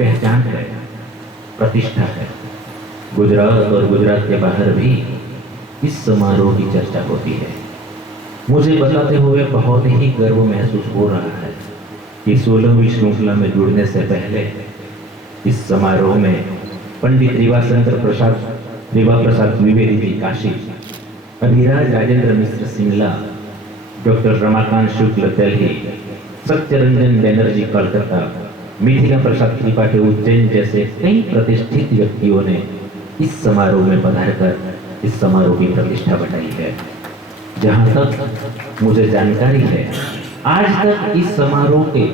पहचान है, प्रतिष्ठा है। गुजरात और गुजरात के बाहर भी इस समारोह की चर्चा होती है। मुझे बताते हुए बहुत ही गर्व महसूस हो रहा है कि 16वीं श्रृंखला में जुड़ने से पहले इस समारोह में पंडित रीवा प्रसाद द्विवेदी जी काशी, अभिराज राजेंद्र मिश्र सिमला, डॉक्टर रमाकांत शुक्ल दिल्ली, सत्यरंजन बैनर्जी कलकत्ता, मिथिला प्रसाद त्रिपाठी उज्जैन जैसे कई प्रतिष्ठित व्यक्तियों ने इस समारोह में पधारकर इस समारोह की प्रतिष्ठा बढ़ाई है। जहां तक मुझे जानकारी है, आज तक इस समारोह के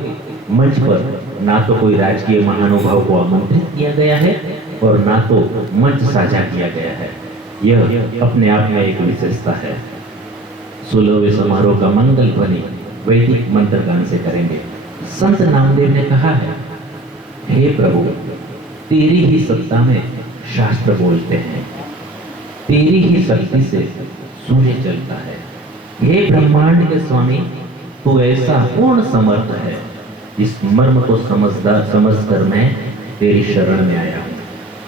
मंच पर ना तो कोई राजकीय महानुभाव को आमंत्रित किया गया है और ना तो मंच साझा किया गया है। यह अपने आप में एक विशेषता है। 16वें समारोह का मंगल ध्वनि वैदिक मंत्र गान से करेंगे। संत नामदेव ने कहा है, हे प्रभु, तेरी ही सत्ता में शास्त्र बोलते हैं, तेरी ही शक्ति से सूर्य चलता है। हे ब्रह्मांड के स्वामी, तू ऐसा पूर्ण समर्थ है, इस मर्म को समझकर मैं तेरी शरण में आया हूँ।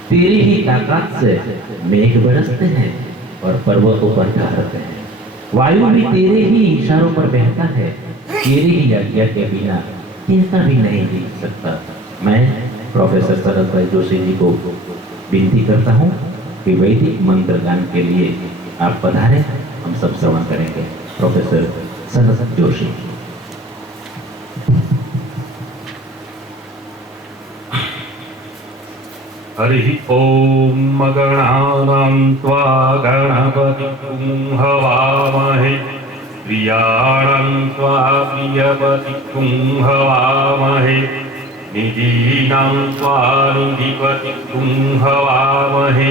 तेरी ही ताकत से मेघ बरसते हैं और पर्वतों पर ठहरते हैं। वायु भी तेरे ही इशारों पर बहता है। तेरी ही आज्ञा के बिना चिंता भी नहीं जी सकता। मैं प्रोफेसर शरद भाई जोशी जी को विनती करता हूँ कि वैदिक मंत्र गान के लिए आप पधारें, हम सब श्रवण करेंगे। प्रोफेसर शरद जोशी। हरि ओम गणानां त्वा गणपतिं हवामहे, प्रियाणां त्वा प्रियपतिं हवामहे, निधीनां त्वा निधिपतिं हवामहे।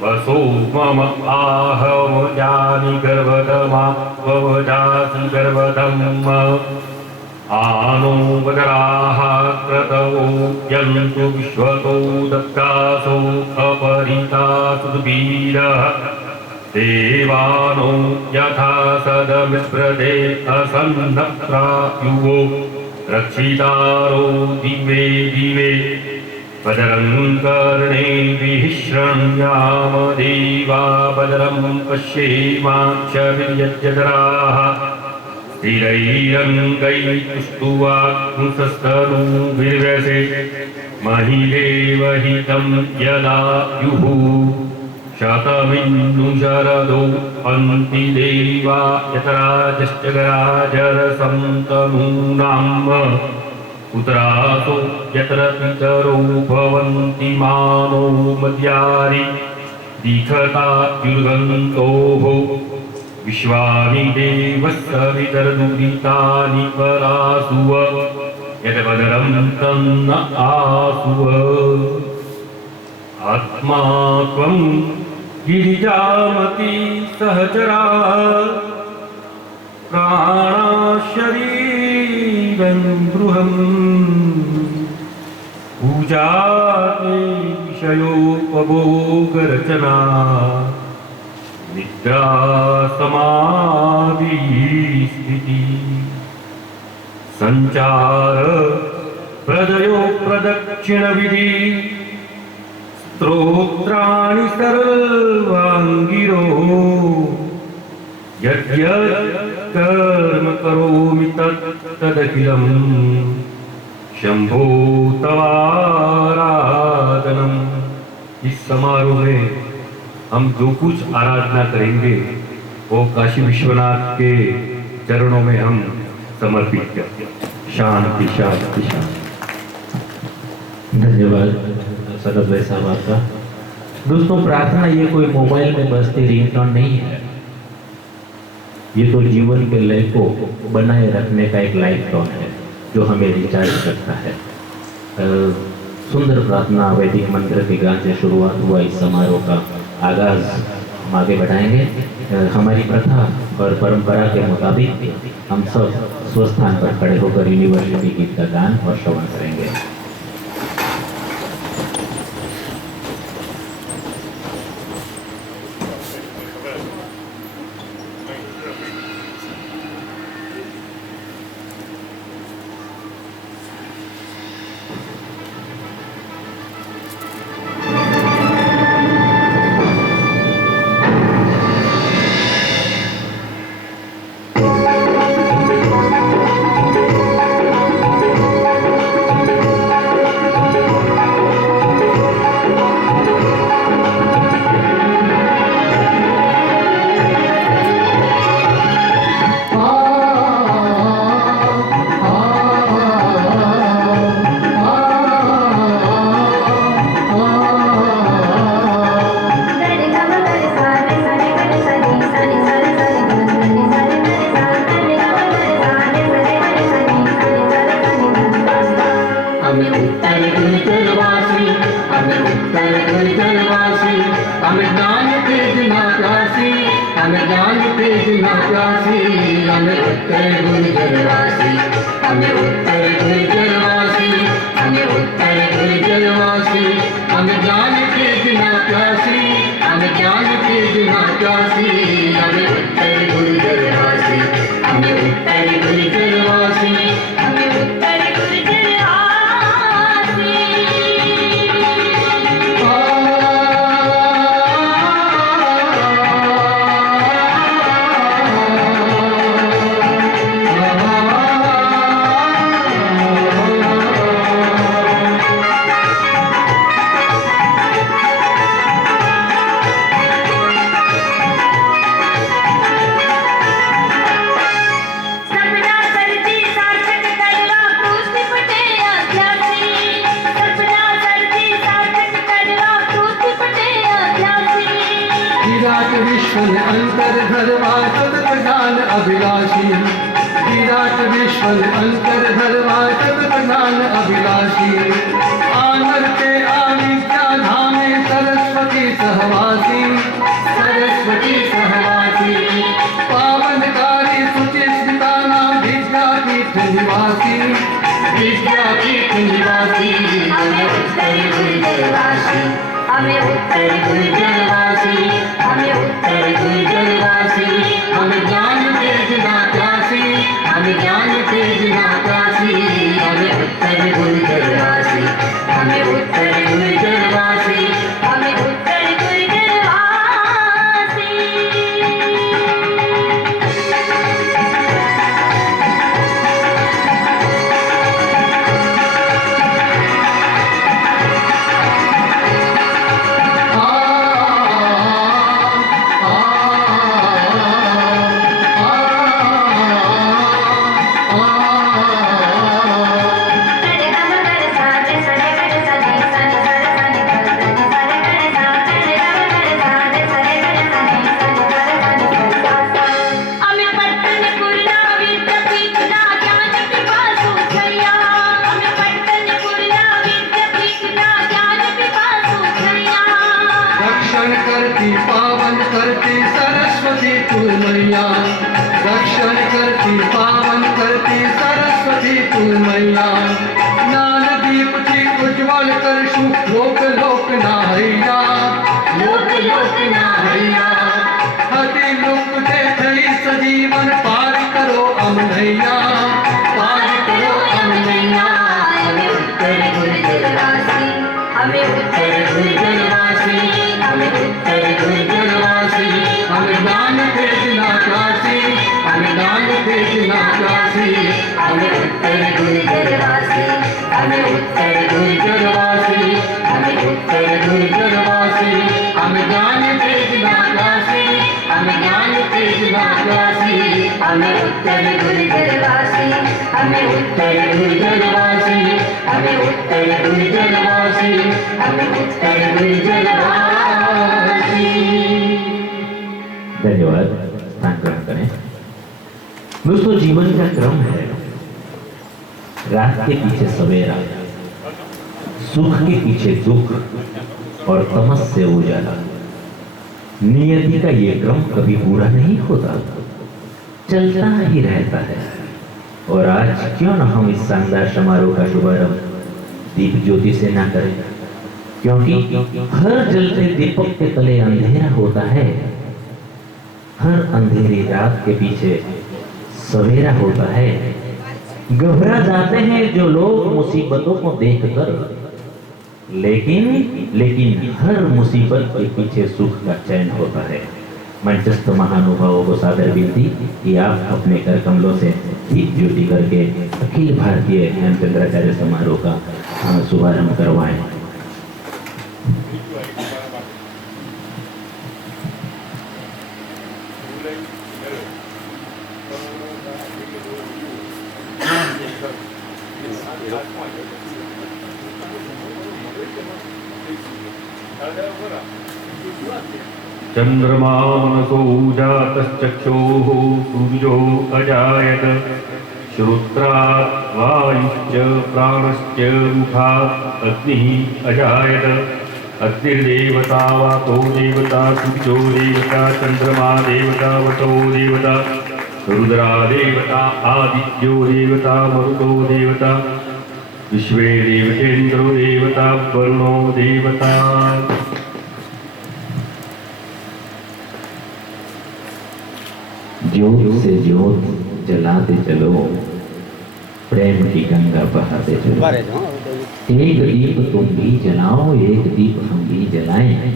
वसो मम आहवजानि गर्भतमा ववजासि गर्भतम्। आनो बदराः क्रतवो यन्तु विश्वतो दत्तासो अपरितासु वीरः। देवानो यथा सदमिस्प्रदे असन्नप्रायुवो रक्षितारो दिवे दिवे। भद्रं कर्णेभिः शृणुयाम देवा भद्रं पश्येमाक्षभिर्यजत्राः। स्थिरैरङ्गैस्तुष्टुवाग्मुखस्तनूभिर्व्यसे महिदेवहितं यदायुः। शतमिन्नु शरदो हन्ति देवा यतराजश्चराजरसं तनूनाम्। पुत्रासो यत्र पितरो भवन्ति मानो मद्यारि दीखतायुर्गन्तोः। विश्वानि देवस्सवितर्दुरितानि परासुव यद्भद्रं तन्न आसुव। आत्मा त्वं गिरिजामति सहचरा प्राणशरीरं गृहम्। पूजा ते विषयोपभोगरचना निद्रा समाधि स्थिति। संचार प्रदयो प्रदक्षिण विधि स्तोत्राणि सर्वांगिरो। यद्यत् कर्म करोमि तदखिलम् शंभो तवाराधनम्। इस समारोह में हम जो कुछ आराधना करेंगे वो काशी विश्वनाथ के चरणों में हम समर्पित करते हैं। शांति शांति शांति। धन्यवाद शरद भाई साहब आपका। दोस्तों, प्रार्थना ये कोई मोबाइल में बजती रिंगटोन नहीं है, ये तो जीवन के लय को बनाए रखने का एक लाइफ टोन है जो हमें रिचार्ज करता है। सुंदर प्रार्थना वैदिक मंत्र के गान से शुरुआत हुआ इस समारोह का आगाज हम आगे बढ़ाएंगे। हमारी प्रथा और परंपरा के मुताबिक हम सब स्वस्थान पर खड़े होकर यूनिवर्सिटी गीत का गान और श्रवण करेंगे। उत्तर गुर्जरवासी हम ज्ञान तेज ना प्यासी हम ज्ञान तेज ना प्यासी हम उत्तर गुर्जरवासी हम उत्तर गुर्जरवासी हम उत्तर गुर्जरवासी हम ज्ञान तेज ना प्यासी हम ज्ञान तेज ना प्यासी हम उत्तर गुर्जरवासी हम उत्तर गुर्जरवासी हम उत्तर गुर्जरवासी सपना सरती सार्थक करवा कृष्ण पटे अध्यासी सपना सरती सार्थक करवा कृष्ण पटे अध्यासी विराट विश्व ने अंतर धरवा सतत ज्ञान अभिलाषी विराट विश्व ने अंतर धरवा सतत ज्ञान अभिलाषी आनर के आविद्या धामे सरस्वती सहवासी सरस्वती सहवासी पावनकारी सुचिस्मिता नाम विद्यापीठ निवासी विद्यापीठ निवासी हमें उत्तर गुर्जरवासी हमें उत्तर गुर्जरवासी हमें उत्तर गुर्जरवासी हम ज्ञान तेज ना प्यासी हम ज्ञान तेज ना प्यासी हमें उत्तर गुर्जरवासी हमें उत्तर गुर्जरवासी हमें उत्तर गुर्जरवासी करे हम कर साजे सरे कर सने सने सरे सने कर सने सरे कर साजे हम कर साजे सरे कर सने सने सरे सने कर साजे हमें पट्टन कुर्ला विद्यापीठ ना ज्ञान पिपासु छया हमें पट्टन कुर्ला विद्यापीठ ना ज्ञान पिपासु छया रक्षण करती पावन करती सरस्वती तू मैया रक्षण करती पावन करती सरस्वती तू मैया ज्ञान दीप की उज्ज्वल कर सुख लोक लोक ना हैया लोक लोक ना हैया हति लोक दे थई सजीवन पार करो अमनैया पार करो अमनैया हमें उत्तर गुर्जरवासी हमें उत्तर गुर्जरवासी हमें उत्तर गुर्जरवासी हम ज्ञान तेज ना प्यासी हम ज्ञान तेज ना प्यासी हमें उत्तर गुर्जरवासी हमें उत्तर गुर्जरवासी हमें उत्तर गुर्जरवासी हम ज्ञान तेज ना प्यासी हम ज्ञान तेज ना प्यासी हमें उत्तर गुर्जरवासी हमें उत्तर गुर्जरवासी हमें उत्तर गुर्जरवासी हमें उत्तर गुर्जरवासी। धन्यवाद। स्थान ग्रहण करें। दोस्तों, जीवन का क्रम है रात के पीछे सवेरा, सुख के पीछे दुख और तमस से उजाला। नियति का ये क्रम कभी पूरा नहीं होता, चलता ही रहता है। और आज क्यों न हम इस शानदार समारोह का शुभारंभ दीप ज्योति से ना करें, क्योंकि हर जलते दीपक के तले अंधेरा होता है, हर अंधेरी रात के पीछे सवेरा होता है। घबरा जाते हैं जो लोग मुसीबतों को देखकर, लेकिन हर मुसीबत के पीछे सुख का चयन होता है। मंचस्थ महानुभावों को सादर विनती कि आप अपने कर कमलों से दीप ज्योति करके अखिल भारतीय हेमचंद्राचार्य समारोह का शुभारंभ करवाएं। चंद्रमा मनसो जातश्चक्षुः सूर्यो अजायत श्रोत्रात् वायुश्च प्राणश्च मुखात् अग्निः अजायत अग्निर्देवता वातो देवता सूर्यो देवता चंद्रमा देवता वटो देवता रुद्रा देवता आदित्यो देवता मरुतो देवता विश्वे देवतेन्द्रो देवता वरुणो देवता। ज्योत से ज्योत जलाते चलो, प्रेम की गंगा बहाते चलो। एक दीप तुम भी जलाओ, एक दीप हम भी जलाएं।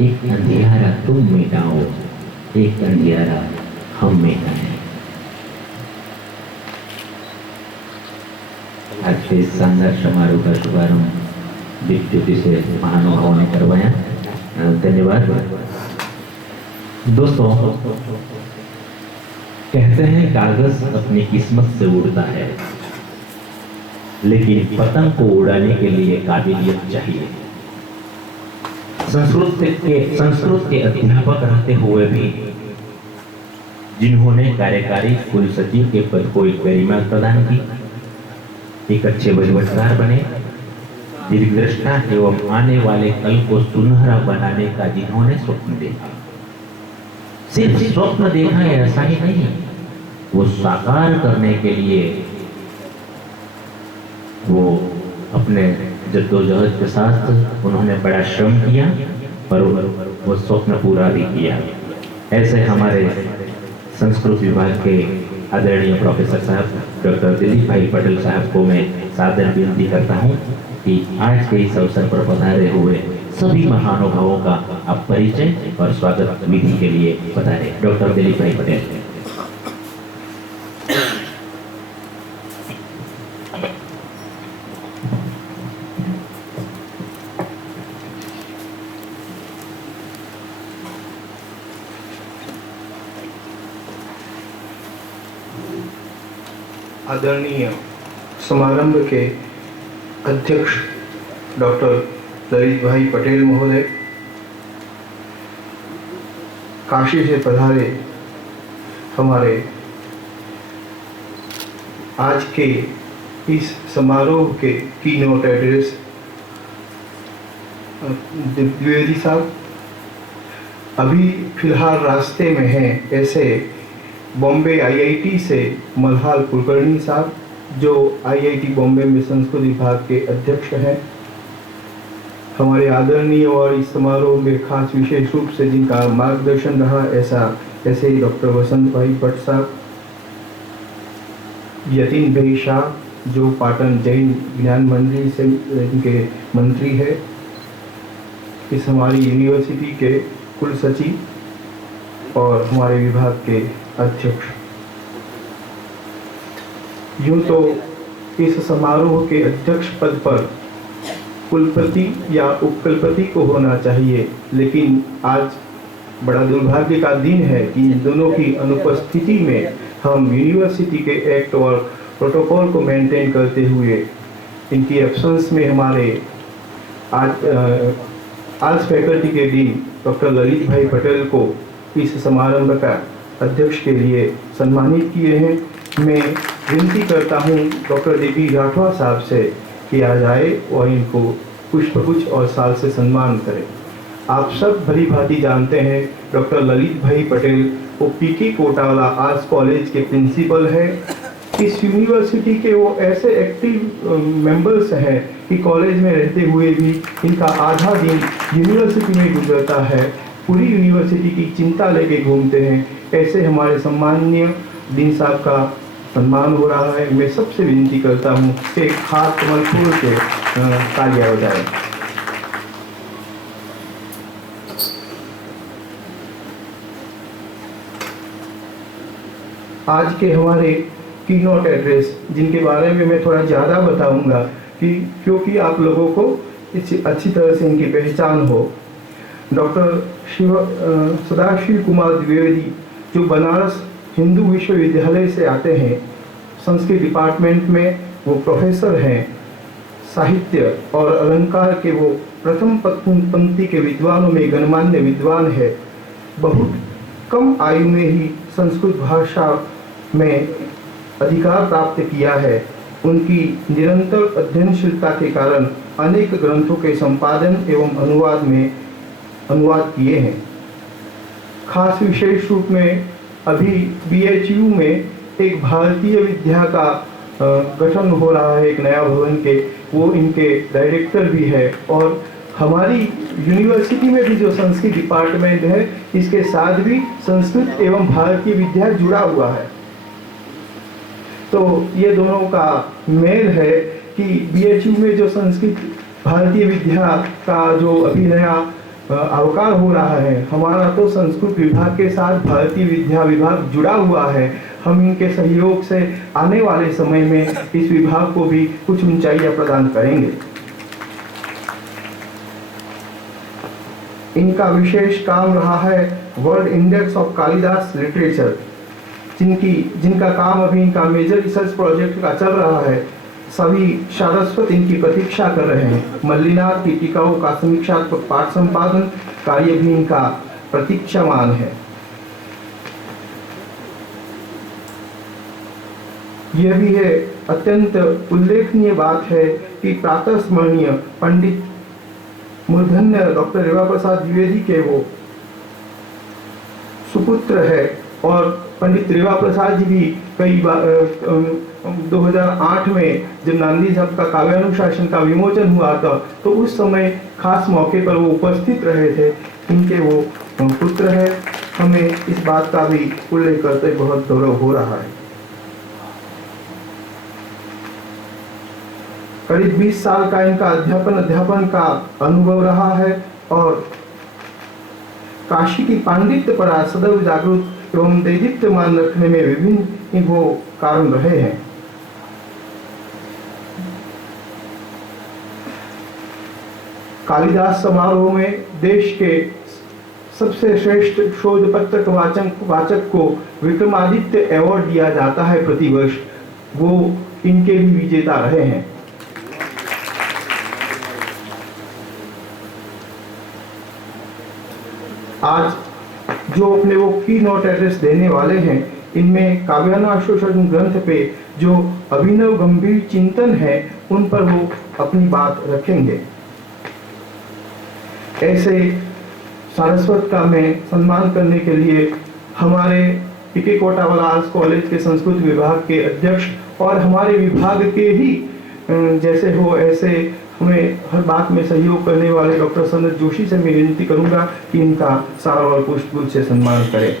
एक अंधियारा तुम मिटाओ, एक अंधियारा हम मिटाएं। आज के इस शानदार समारोह का शुभारंभ दीप ज्योति से महानुभावों ने करवाया। धन्यवाद दोस्तों। कहते हैं कागज अपनी किस्मत से उड़ता है, लेकिन पतंग को उड़ाने के लिए काबिलियत चाहिए। संस्कृत के अध्यापक रहते हुए भी जिन्होंने कार्यकारी कुल सचिव के पद को एक गरिमा प्रदान की, एक अच्छे वहीवटकार बने, दीर्घदृष्टा एवं आने वाले कल को सुनहरा बनाने का जिन्होंने स्वप्न देखा। सिर्फ स्वप्न देखा है ऐसा ही नहीं, वो साकार करने के लिए वो अपने जद्दोजहद के साथ उन्होंने बड़ा श्रम किया और वो स्वप्न पूरा भी किया। ऐसे हमारे संस्कृत विभाग के आदरणीय प्रोफेसर साहब डॉक्टर दिलीप भाई पटेल साहब को मैं सादर विनती करता हूं कि आज के इस अवसर पर पधारे हुए सभी महानुभावों का आप परिचय और स्वागत विधि के लिए पधारे। डॉक्टर दिलीप भाई पटेल। आदरणीय समारंभ के अध्यक्ष डॉक्टर ललित भाई पटेल महोदय, काशी से पधारे हमारे आज के इस समारोह के कीनोट एड्रेस द्विवेदी साहब, अभी फिलहाल रास्ते में हैं ऐसे बॉम्बे आईआईटी से मल्हार कुलकर्णी साहब, जो आईआईटी बॉम्बे में संस्कृत विभाग के अध्यक्ष हैं। हमारे आदरणीय और इस समारोह में खास विशेष रूप से जिनका मार्गदर्शन रहा ऐसे ही डॉक्टर वसंत भाई भट्ट साहब, यतीन भाई शाह जो पाटन जैन ज्ञान मंडली से इनके मंत्री है, इस हमारी यूनिवर्सिटी के कुल सचिव और हमारे विभाग के अध्यक्ष। यूं तो इस समारोह के अध्यक्ष पद पर कुलपति या उपकुलपति को होना चाहिए, लेकिन आज बड़ा दुर्भाग्य का दिन है कि इन दोनों की अनुपस्थिति में हम यूनिवर्सिटी के एक्ट और प्रोटोकॉल को मेंटेन करते हुए इनकी एब्सेंस में हमारे आज फैकल्टी के डीन डॉक्टर ललित भाई पटेल को इस समारंभ का अध्यक्ष के लिए सम्मानित किए हैं। मैं विनती करता हूं डॉक्टर देवी राठवा साहब से कि आ जाए और इनको पुष्पगुच्छ और साल से सम्मान करें। आप सब भली भांति जानते हैं डॉक्टर ललित भाई पटेल वो पीके कोटावाला आर्ट्स कॉलेज के प्रिंसिपल हैं। इस यूनिवर्सिटी के वो ऐसे एक्टिव मेंबर्स हैं कि कॉलेज में रहते हुए भी इनका आधा दिन यूनिवर्सिटी में गुजरता है, पूरी यूनिवर्सिटी की चिंता लेके घूमते हैं। ऐसे हमारे सम्माननीय डीन साहब का सम्मान हो रहा है। मैं सबसे विनती करता हूँ कि हाथ कमल खोल के तालियां हो जाए। आज के हमारे कीनोट एड्रेस जिनके बारे में मैं थोड़ा ज़्यादा बताऊंगा कि क्योंकि आप लोगों को अच्छी तरह से इनकी पहचान हो। डॉक्टर सदाशिव कुमार द्विवेदी जो बनारस हिंदू विश्वविद्यालय से आते हैं, संस्कृत डिपार्टमेंट में वो प्रोफेसर हैं। साहित्य और अलंकार के वो प्रथम पंक्ति के विद्वानों में गणमान्य विद्वान है। बहुत कम आयु में ही संस्कृत भाषा में अधिकार प्राप्त किया है। उनकी निरंतर अध्ययनशीलता के कारण अनेक ग्रंथों के संपादन एवं अनुवाद किए हैं। खास विशेष रूप में अभी BHU में एक भारतीय विद्या का गठन हो रहा है, एक नया भवन के, वो इनके डायरेक्टर भी है। और हमारी यूनिवर्सिटी में भी जो संस्कृत डिपार्टमेंट है, इसके साथ भी संस्कृत एवं भारतीय विद्या जुड़ा हुआ है। तो ये दोनों का मेल है कि BHU में जो संस्कृत भारतीय विद्या का जो अभी नया अवकार हो रहा है, हमारा तो संस्कृत विभाग के साथ भारतीय विद्या विभाग जुड़ा हुआ है। हम इनके सहयोग से आने वाले समय में इस विभाग को भी कुछ ऊंचाइयां प्रदान करेंगे। इनका विशेष काम रहा है world index of Kalidas literature, जिनका काम अभी इनका मेजर रिसर्च प्रोजेक्ट का चल रहा है। सभी सारस्वत इनकी प्रतीक्षा कर रहे हैं। मल्लिनाथ की टीकाओं का समीक्षात्मक पाठ संपादन कार्य भी इनका प्रतीक्षामान है। यह भी है अत्यंत उल्लेखनीय बात है कि प्रातः स्मरणीय पंडित मूर्धन्य डॉक्टर रेवा प्रसाद द्विवेदी के वो सुपुत्र है। और पंडित रेवा प्रसाद जी भी कई बार 2008 में जब नांदी साहब का काव्यानुशासन का विमोचन हुआ था, तो उस समय खास मौके पर वो उपस्थित रहे थे। इनके वो पुत्र है। हमें इस बात का भी उल्लेख करते बहुत गौरव हो रहा है। करीब 20 साल का इनका अध्यापन का अनुभव रहा है और काशी की पांडित्य पर सदैव जागरूक एवं देदीप्यमान रखने में विभिन्न वो कारण रहे हैं। कालिदास समारोह में देश के सबसे श्रेष्ठ शोध पत्र वाचक को विक्रमादित्य अवार्ड दिया जाता है प्रतिवर्ष। वो इनके भी विजेता रहे हैं। आज जो अपने वो की नोट एड्रेस देने वाले हैं, इनमें काव्यानुशासन ग्रंथ पे जो अभिनव गंभीर चिंतन है, उन पर वो अपनी बात रखेंगे। ऐसे सारस्वत का मैं सम्मान करने के लिए हमारे पीके कोटावाला आर्ट्स कॉलेज के संस्कृत विभाग के अध्यक्ष और हमारे विभाग के ही जैसे हो ऐसे हमें हर बात में सहयोग करने वाले डॉक्टर सनत जोशी से मैं विनती करूंगा कि इनका सारा और पुष्पगुच्छ से सम्मान करें।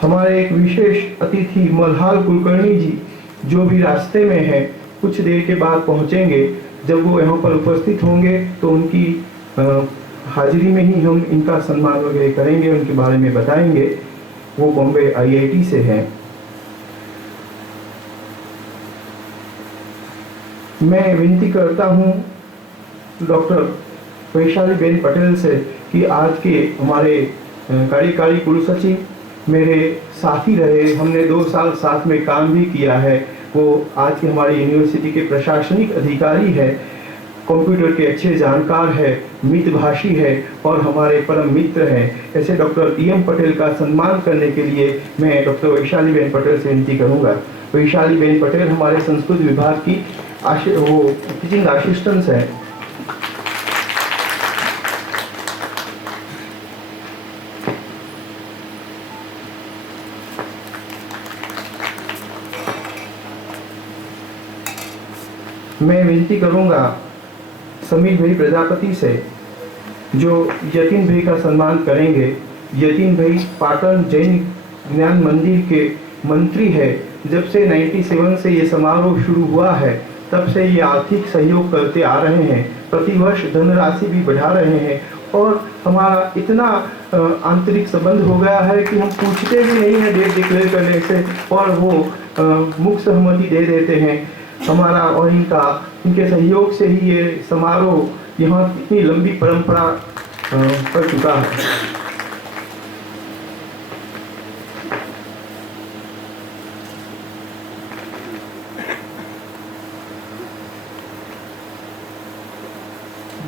हमारे एक विशेष अतिथि मल्हार कुलकर्णी जी जो भी रास्ते में है, कुछ देर के बाद पहुंचेंगे। जब वो यहाँ पर उपस्थित होंगे तो उनकी हाजिरी में ही हम इनका सम्मान वगैरह करेंगे, उनके बारे में बताएंगे। वो बॉम्बे IIT से हैं। मैं विनती करता हूँ डॉक्टर वैशाली बेन पटेल से कि आज के हमारे कार्यकारी कुलसचिव मेरे साथी रहे, हमने 2 साल साथ में काम भी किया है। वो आज के हमारी यूनिवर्सिटी के प्रशासनिक अधिकारी है, कंप्यूटर के अच्छे जानकार है, मितभाषी है और हमारे परम मित्र हैं। ऐसे डॉक्टर DM पटेल का सम्मान करने के लिए मैं डॉक्टर वैशाली बेन पटेल से विनती करूंगा। वैशाली बेन पटेल हमारे संस्कृत विभाग की वो टीचिंग असिस्टेंट है। मैं विनती करूंगा समीर भाई प्रजापति से जो यतीन भाई का सम्मान करेंगे। यतीन भाई पाटन जैन ज्ञान मंदिर के मंत्री है। जब से 97 से ये समारोह शुरू हुआ है, तब से ये आर्थिक सहयोग करते आ रहे हैं, प्रतिवर्ष धनराशि भी बढ़ा रहे हैं और हमारा इतना आंतरिक संबंध हो गया है कि हम पूछते भी नहीं हैं डेट डिक्लेयर करने से और वो मुक्त सहमति दे देते हैं। हमारा और इनके सहयोग से ही ये समारोह यहाँ इतनी लंबी परंपरा कर चुका है।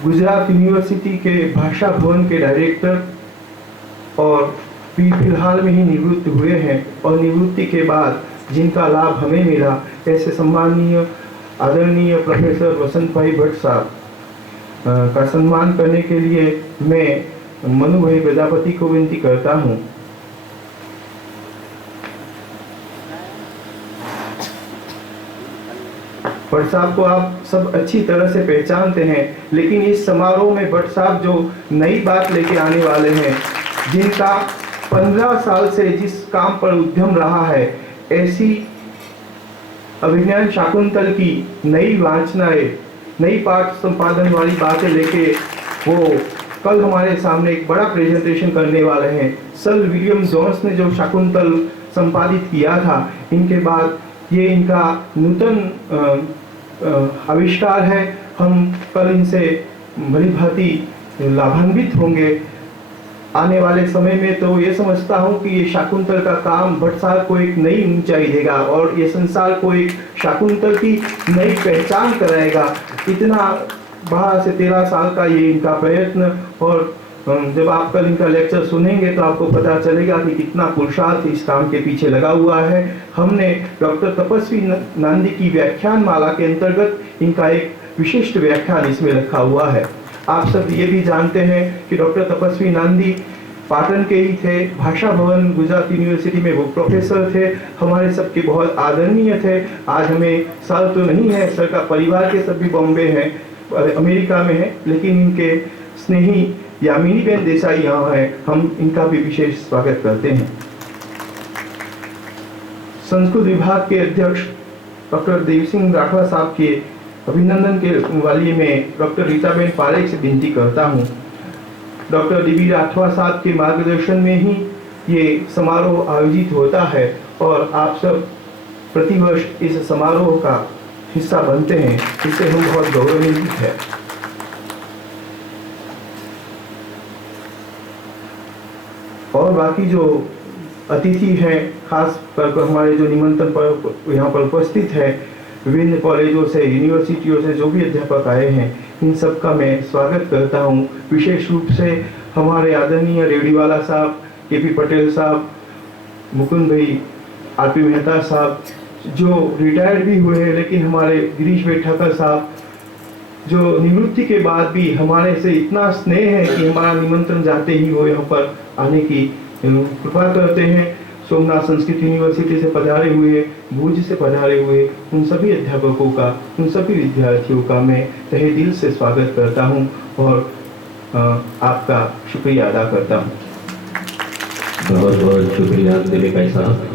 गुजरात यूनिवर्सिटी के भाषा भवन के डायरेक्टर और फिलहाल में ही निवृत्त हुए हैं, और निवृत्ति के बाद जिनका लाभ हमें मिला, ऐसे सम्माननीय आदरणीय प्रोफेसर वसंत भाई भट्ट साहब का सम्मान करने के लिए मैं मनु भाई प्रजापति को विनती करता हूँ। भट्ट साहब को आप सब अच्छी तरह से पहचानते हैं, लेकिन इस समारोह में भट्ट साहब जो नई बात लेके आने वाले हैं, जिनका 15 साल से जिस काम पर उद्यम रहा है, ऐसी अभिज्ञान शाकुंतल की नई वांछनाएं, नई पाठ संपादन वाली बातें लेके वो कल हमारे सामने एक बड़ा प्रेजेंटेशन करने वाले हैं। सर विलियम जोन्स ने जो शाकुंतल संपादित किया था, इनके बाद ये इनका नूतन आविष्कार है। हम कल इनसे भली भांति लाभान्वित होंगे। आने वाले समय में तो ये समझता हूँ कि ये शाकुंतल का काम भट्ट साहब को एक नई ऊंचाई देगा और ये संसार को एक शाकुंतल की नई पहचान कराएगा। इतना 12 से 13 साल का ये इनका प्रयत्न, और जब आप कल इनका लेक्चर सुनेंगे तो आपको पता चलेगा कि कितना पुरुषार्थ इस काम के पीछे लगा हुआ है। हमने डॉक्टर तपस्वी नांदी की व्याख्यान माला के अंतर्गत इनका एक विशिष्ट व्याख्यान इसमें रखा हुआ है। आप सब ये भी जानते हैं कि डॉक्टर तपस्वी नांदी पाटन के ही थे। भाषा भवन गुजरात यूनिवर्सिटी में वो प्रोफेसर थे, हमारे सबके बहुत आदरणीय थे। आज हमें साल तो नहीं है, सर का परिवार के सभी बॉम्बे हैं, अमेरिका में है, लेकिन इनके स्नेही यामिनी बेन देसाई यहाँ है, हम इनका भी विशेष स्वागत करते हैं। संस्कृत विभाग के अध्यक्ष डॉक्टर देव सिंह राठवा साहब के अभिनंदन के वाली में डॉक्टर रीताबेन पारेख से विनती करता हूँ। Doctor D B. राठवा साहब के मार्गदर्शन में ही ये समारोह आयोजित होता है और आप सब प्रतिवर्ष इस समारोह का हिस्सा बनते हैं, इससे हम बहुत गौरवान्वित हैं। और बाकी जो अतिथि हैं, खास कर हमारे जो निमंत्रण पर यहाँ पर उपस्थित है, विभिन्न कॉलेजों से, यूनिवर्सिटियों से जो भी अध्यापक आए हैं, इन सब का मैं स्वागत करता हूँ। विशेष रूप से हमारे आदरणीय रेड्डीवाला साहब, के.पी. पटेल साहब, मुकुंद भाई, आर.पी. मेहता साहब, जो रिटायर्ड भी हुए हैं, लेकिन हमारे गिरीश भाई ठाकर साहब, जो निवृत्ति के बाद भी हमारे से इतना स्नेह है कि हमारा निमंत्रण जाते ही वो यहाँ पर आने की कृपा करते हैं। सोमनाथ संस्कृत यूनिवर्सिटी से पधारे हुए, भुज से पधारे हुए उन सभी अध्यापकों का, उन सभी विद्यार्थियों का मैं तहे दिल से स्वागत करता हूँ और आपका शुक्रिया अदा करता हूँ। बहुत बहुत शुक्रिया दिलीप भाई साहब।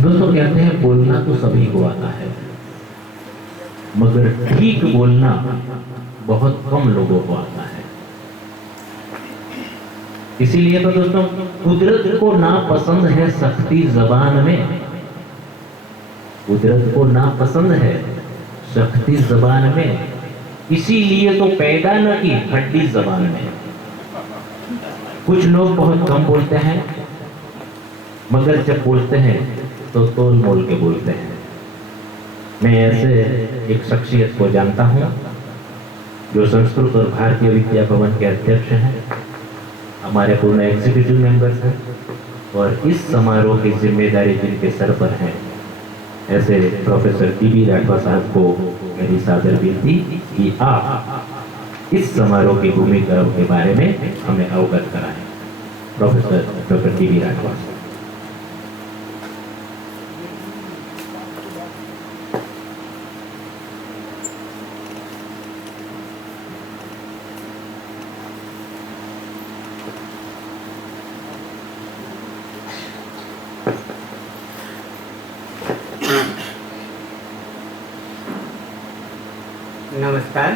दोस्तों, कहते हैं बोलना तो सभी को आता है, मगर ठीक बोलना बहुत कम लोगों को आता है। इसीलिए तो दोस्तों, कुदरत को ना पसंद है सख्ती जबान में, कुदरत को ना पसंद है सख्ती जबान में, इसीलिए तो पैदा न की खट्टी जबान में। कुछ लोग बहुत कम बोलते हैं, मगर जब बोलते हैं तो तोल मोल के बोलते हैं। मैं ऐसे एक शख्सियत को जानता हूँ जो संस्कृत और भारतीय विद्या भवन के अध्यक्ष हैं, हमारे पूर्ण एग्जीक्यूटिव मेंबर्स हैं, और इस समारोह की जिम्मेदारी जिनके सर पर है, ऐसे प्रोफेसर डी.बी. राठवा साहब को मेरी सादर विनती कि आप इस समारोह की भूमिका के बारे में हमें अवगत कराएं। Professor doctor D B. राठवा। नमस्कार।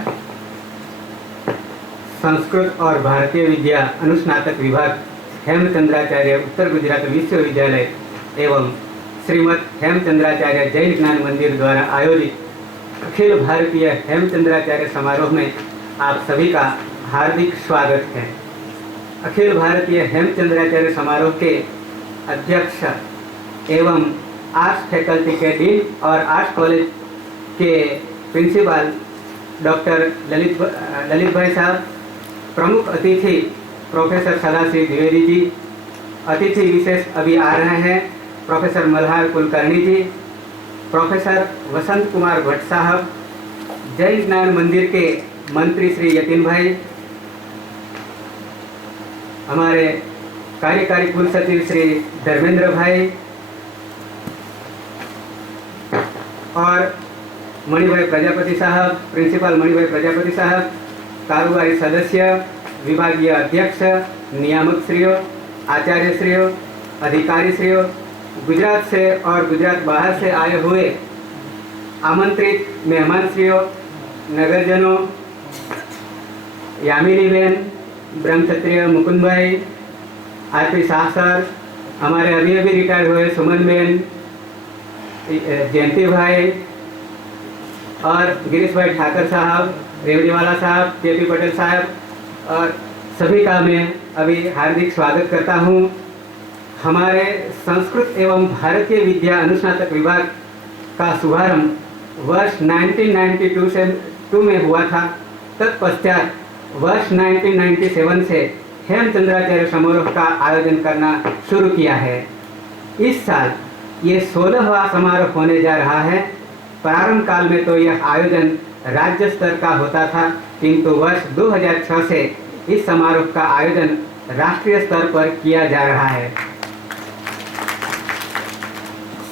संस्कृत और भारतीय विद्या अनुस्नातक विभाग हेमचंद्राचार्य उत्तर गुजरात विश्वविद्यालय एवं श्रीमद हेमचंद्राचार्य जैन ज्ञान मंदिर द्वारा आयोजित अखिल भारतीय हेमचंद्राचार्य समारोह में आप सभी का हार्दिक स्वागत है। अखिल भारतीय हेमचंद्राचार्य समारोह के अध्यक्ष एवं आर्ट्स फैकल्टी के डीन और आर्ट्स कॉलेज के प्रिंसिपल डॉक्टर ललित भाई साहब, प्रमुख अतिथि प्रोफेसर सदाशिव द्विवेदी जी, अतिथि विशेष अभी आ रहे हैं प्रोफेसर मल्हार कुलकर्णी जी, प्रोफेसर वसंत कुमार भट्ट साहब, जैन ज्ञान मंदिर के मंत्री श्री यतीन भाई, हमारे कार्यकारी कुल सचिव श्री धर्मेंद्र भाई और मणिभाई प्रजापति साहब, प्रिंसिपल मणिभाई प्रजापति साहब, कारोबारी सदस्य, विभागीय अध्यक्ष, नियामक श्रीओ, आचार्य श्रीओ, अधिकारी श्रीओ, गुजरात से और गुजरात बाहर से आए हुए आमंत्रित मेहमान श्रीओ, नगरजनों, यामिनी बहन, ब्रह्मक्षत्रिय मुकुंद भाई, आरपी शाह सर, हमारे अभी अभी रिटायर हुए सुमन बहन, जयंती भाई और गिरीश भाई ठाकर साहब, रेवड़ीवाला साहब, केपी पटेल साहब और सभी का मैं अभी हार्दिक स्वागत करता हूं। हमारे संस्कृत एवं भारतीय विद्या अनुस्नातक विभाग का शुभारंभ वर्ष 1992 में हुआ था। तत्पश्चात वर्ष 1997 से हेमचंद्राचार्य समारोह का आयोजन करना शुरू किया है। इस साल ये 16वां समारोह होने जा रहा है। प्रारंभ काल में तो यह आयोजन राज्य स्तर का होता था, किंतु वर्ष 2006 से इस समारोह का आयोजन राष्ट्रीय स्तर पर किया जा रहा है।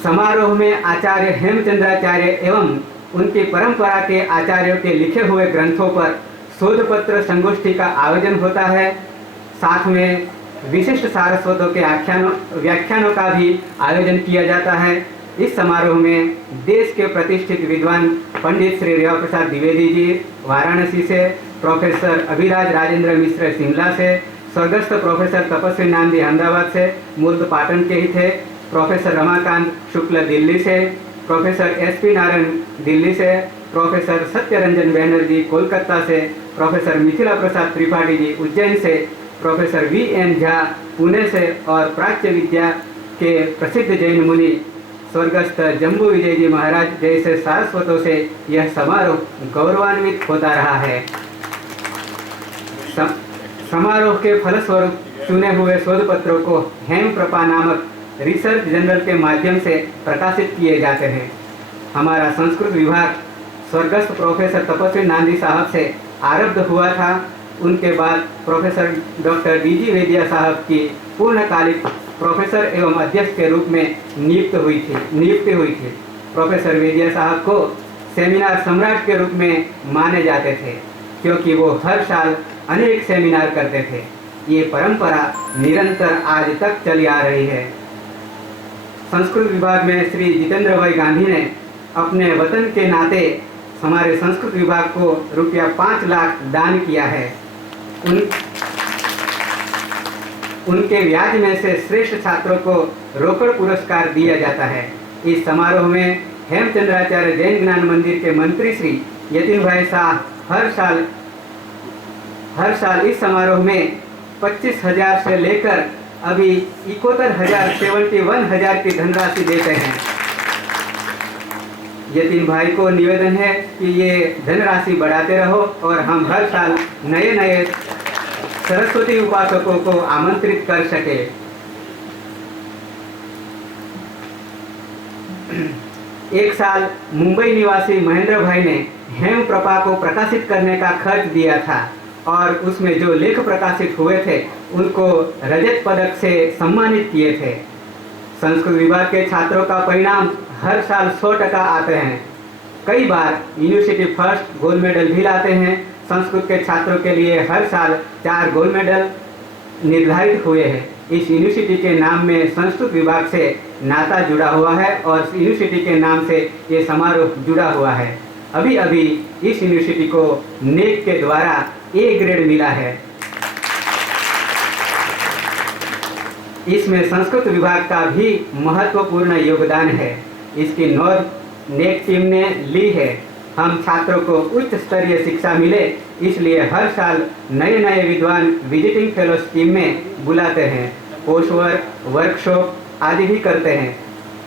समारोह में आचार्य हेमचंद्राचार्य एवं उनकी परंपरा के आचार्यों के लिखे हुए ग्रंथों पर शोध पत्र संगोष्ठी का आयोजन होता है। साथ में विशिष्ट सारस्वतों के व्याख्यानों का भी आयोजन किया जाता है। इस समारोह में देश के प्रतिष्ठित विद्वान पंडित श्री रेवा प्रसाद द्विवेदी जी वाराणसी से, प्रोफेसर अभिराज राजेंद्र मिश्र शिमला से, स्वर्गस्थ प्रोफेसर तपस्वी नांदी अहमदाबाद से, मूल तो पाटन के ही थे, प्रोफेसर रमाकांत शुक्ल दिल्ली से, प्रोफेसर SP नारायण दिल्ली से, प्रोफेसर सत्यरंजन बैनर्जी कोलकाता से, प्रोफेसर मिथिला प्रसाद त्रिपाठी जी उज्जैन से, प्रोफेसर VN झा पुणे से और प्राच्य विद्या के प्रसिद्ध जैन मुनि स्वर्गस्थ जम्बू विजय जी महाराज जैसे सारस्वतों से यह समारोह गौरवान्वित होता रहा है। समारोह के फलस्वरूप चुने हुए शोध पत्रों को हेमप्रपा नामक रिसर्च जर्नल के माध्यम से प्रकाशित किए जाते हैं। हमारा संस्कृत विभाग स्वर्गस्थ प्रोफेसर तपस्वी नांदी साहब से आरब्ध हुआ था। उनके बाद प्रोफेसर डॉक्टर DG वेदिया साहब की पूर्णकालिक प्रोफेसर एवं अध्यक्ष के रूप में नियुक्ति हुई थी। प्रोफेसर वेदिया साहब को सेमिनार सम्राट के रूप में माने जाते थे, क्योंकि वो हर साल अनेक सेमिनार करते थे। ये परंपरा निरंतर आज तक चली आ रही है। संस्कृत विभाग में श्री जितेंद्र भाई गांधी ने अपने वतन के नाते हमारे संस्कृत विभाग को ₹5 लाख दान किया है। उनके ब्याज में से श्रेष्ठ छात्रों को रोकड़ पुरस्कार दिया जाता है। इस समारोह में हेमचंद्राचार्य जैन ज्ञान मंदिर के मंत्री श्री यतीन भाई शाह हर साल इस समारोह में 25,000 से लेकर अभी 71,000 की धनराशि देते हैं। यतीन भाई को निवेदन है कि ये धनराशि बढ़ाते रहो और हम हर साल नए सरस्वती उपासकों को आमंत्रित कर सके। एक साल मुंबई निवासी महेंद्र भाई ने हेमप्रपा को प्रकाशित करने का खर्च दिया था और उसमें जो लेख प्रकाशित हुए थे उनको रजत पदक से सम्मानित किए थे। संस्कृत विभाग के छात्रों का परिणाम हर साल 100% आते हैं। कई बार यूनिवर्सिटी फर्स्ट गोल्ड मेडल भी लाते हैं। संस्कृत के छात्रों के लिए हर साल 4 गोल्ड मेडल निर्धारित हुए हैं। इस यूनिवर्सिटी के नाम में संस्कृत विभाग से नाता जुड़ा हुआ है और इस यूनिवर्सिटी के नाम से ये समारोह जुड़ा हुआ है। अभी अभी इस यूनिवर्सिटी को नेक के द्वारा A ग्रेड मिला है। इसमें संस्कृत विभाग का भी महत्वपूर्ण योगदान है। इसकी नोंद नेक टीम ने ली है। हम छात्रों को उच्च स्तरीय शिक्षा मिले, इसलिए हर साल नए विद्वान विजिटिंग फेलो स्कीम में बुलाते हैं, कोर्स वर्कशॉप आदि भी करते हैं।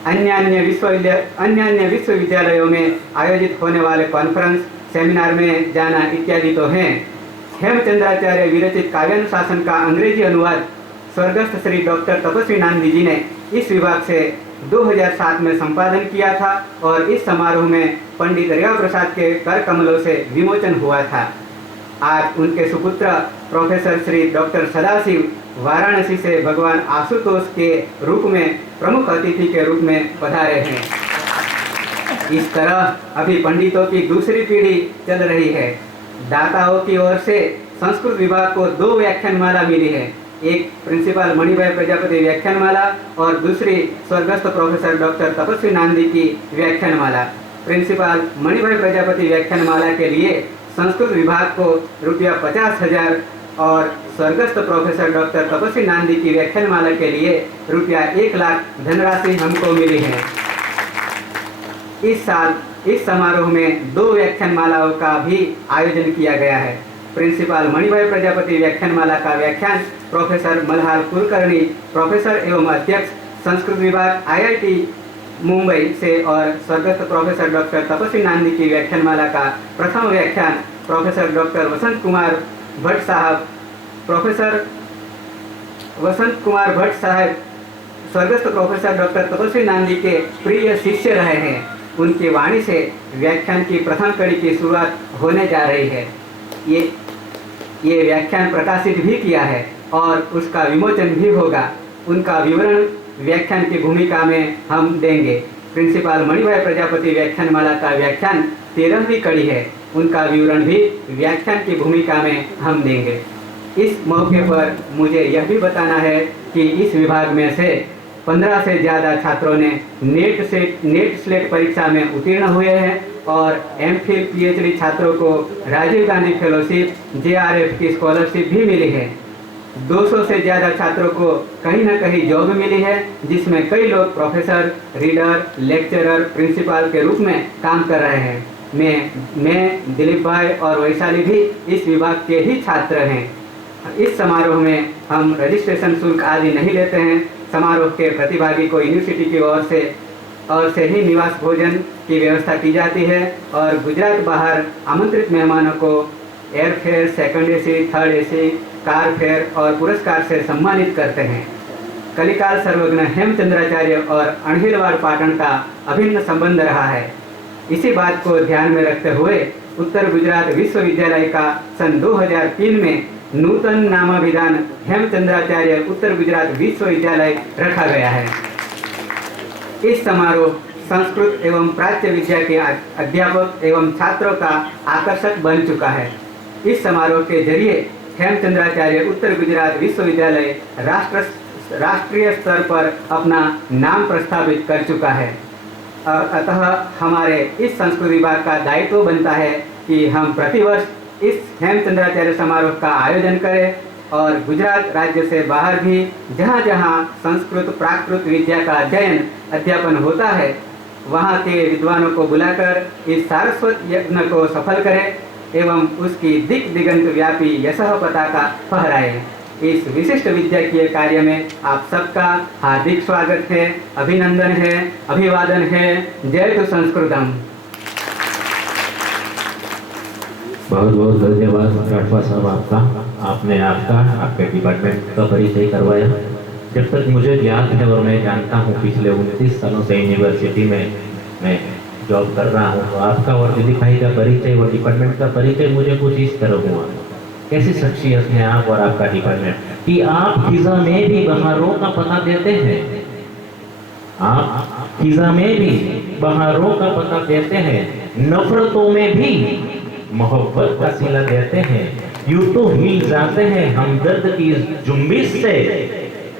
अन्य विश्वविद्यालयों में आयोजित होने वाले कॉन्फ्रेंस सेमिनार में जाना इत्यादि तो हैं। हेमचंद्राचार्य विरचित काव्यानुशासन का अंग्रेजी अनुवाद स्वर्गस्थ श्री डॉक्टर तपस्वी नांदी जी ने इस विभाग से 2007 में संपादन किया था और इस समारोह में पंडित रेवा प्रसाद के कर कमलों से विमोचन हुआ था। आज उनके सुपुत्र प्रोफेसर श्री डॉक्टर सदाशिव वाराणसी से भगवान आशुतोष के रूप में प्रमुख अतिथि के रूप में पधारे हैं। इस तरह अभी पंडितों की दूसरी पीढ़ी चल रही है। दाताओं की ओर से संस्कृत विभाग को 2 व्याख्यानमाला मिली है, एक प्रिंसिपल मणिभाई प्रजापति व्याख्यानमाला और दूसरी स्वर्गस्थ प्रोफेसर डॉक्टर तपस्वी नांदी की व्याख्यानमाला। प्रिंसिपल मणिभाई प्रजापति व्याख्यानमाला के लिए संस्कृत विभाग को ₹50,000 और स्वर्गस्थ प्रोफेसर डॉक्टर तपस्वी नांदी की व्याख्यानमाला के लिए ₹1,00,000 धनराशि हमको मिली है। इस साल इस समारोह में 2 व्याख्यानमालाओं का भी आयोजन किया गया है। प्रिंसिपल मणिभाई प्रजापति व्याख्यानमाला का व्याख्यान प्रोफेसर मल्हार कुलकर्णी, प्रोफेसर एवं अध्यक्ष संस्कृत विभाग IIT मुंबई से, और स्वर्गस्थ प्रोफेसर डॉक्टर तपस्वी नांदी की व्याख्यानमाला का प्रथम व्याख्यान प्रोफेसर डॉक्टर वसंत कुमार भट्ट साहब, प्रोफेसर वसंत कुमार भट्ट साहब स्वर्गस्थ प्रोफेसर डॉक्टर तपस्वी नांदी के प्रिय शिष्य रहे हैं। उनकी वाणी से व्याख्यान की प्रथम कड़ी की शुरुआत होने जा रही है। ये व्याख्यान प्रकाशित भी किया है और उसका विमोचन भी होगा। उनका विवरण व्याख्यान की भूमिका में हम देंगे। प्रिंसिपल मणिभाई प्रजापति व्याख्यानमाला का व्याख्यान 13वीं कड़ी है, उनका विवरण भी व्याख्यान की भूमिका में हम देंगे। इस मौके पर मुझे यह भी बताना है कि इस विभाग में से 15 से ज़्यादा छात्रों ने नेट स्लेट परीक्षा में उत्तीर्ण हुए हैं और MPhil PhD छात्रों को राजीव गांधी फेलोशिप JRF की स्कॉलरशिप भी मिली है। 200 से ज़्यादा छात्रों को कहीं न कहीं जॉब मिली है, जिसमें कई लोग प्रोफेसर, रीडर, लेक्चरर, प्रिंसिपल के रूप में काम कर रहे हैं। मैं दिलीप भाई और वैशाली भी इस विभाग के ही छात्र हैं। इस समारोह में हम रजिस्ट्रेशन शुल्क आदि नहीं लेते हैं। समारोह के प्रतिभागी को यूनिवर्सिटी की ओर से ही निवास भोजन की व्यवस्था की जाती है और गुजरात बाहर आमंत्रित मेहमानों को airfare, second AC, third AC, car fair और पुरस्कार से सम्मानित करते हैं। कलिकाल सर्वज्ञ हेमचंद्राचार्य और अणहिलवाड़ पाटन का अभिन्न संबंध रहा है। इसी बात को ध्यान में रखते हुए उत्तर गुजरात विश्वविद्यालय का सन 2003 में नूतन नामाभिधान हेमचंद्राचार्य उत्तर गुजरात विश्वविद्यालय रखा गया है। इस समारोह संस्कृत एवं प्राच्य विद्या के अध्यापक एवं छात्रों का आकर्षक बन चुका है। इस समारोह के जरिए हेमचंद्राचार्य उत्तर गुजरात विश्वविद्यालय राष्ट्रीय स्तर पर अपना नाम प्रस्थापित कर चुका है। अतः हमारे इस संस्कृत विभाग का दायित्व बनता है कि हम प्रतिवर्ष इस हेमचंद्राचार्य समारोह का आयोजन करें और गुजरात राज्य से बाहर भी जहाँ जहाँ संस्कृत प्राकृत विद्या का अध्यापन होता है, वहाँ के विद्वानों को बुलाकर इस सारस्वत यज्ञ को सफल करें एवं उसकी दिक दिगंत व्यापी यशः पताका फहराए। इस विशिष्ट विद्याकीय कार्य में आप सबका हार्दिक स्वागत है, अभिनंदन है, अभिवादन है। जय तो संस्कृतम। बहुत बहुत धन्यवाद राठवा साहब आपका। आपने आपके डिपार्टमेंट का परिचय करवाया। जब तक मुझे याद है और मैं जानता हूँ, पिछले 29 सालों से यूनिवर्सिटी में मैं जॉब कर रहा हूँ, तो आपका और दिलीप भाई का परिचय और डिपार्टमेंट का परिचय मुझे कुछ इस तरह हुआ। कैसी शख्सियत है आप और आपका डिपार्टमेंट कि आप खिजा में भी बहारों का पता देते हैं। आप खिजा में भी बहारों का पता देते हैं, नफरतों में भी मोहब्बत का सिला देते हैं। यूं तो हिल जाते हैं हमदर्द की जुम्बिश से,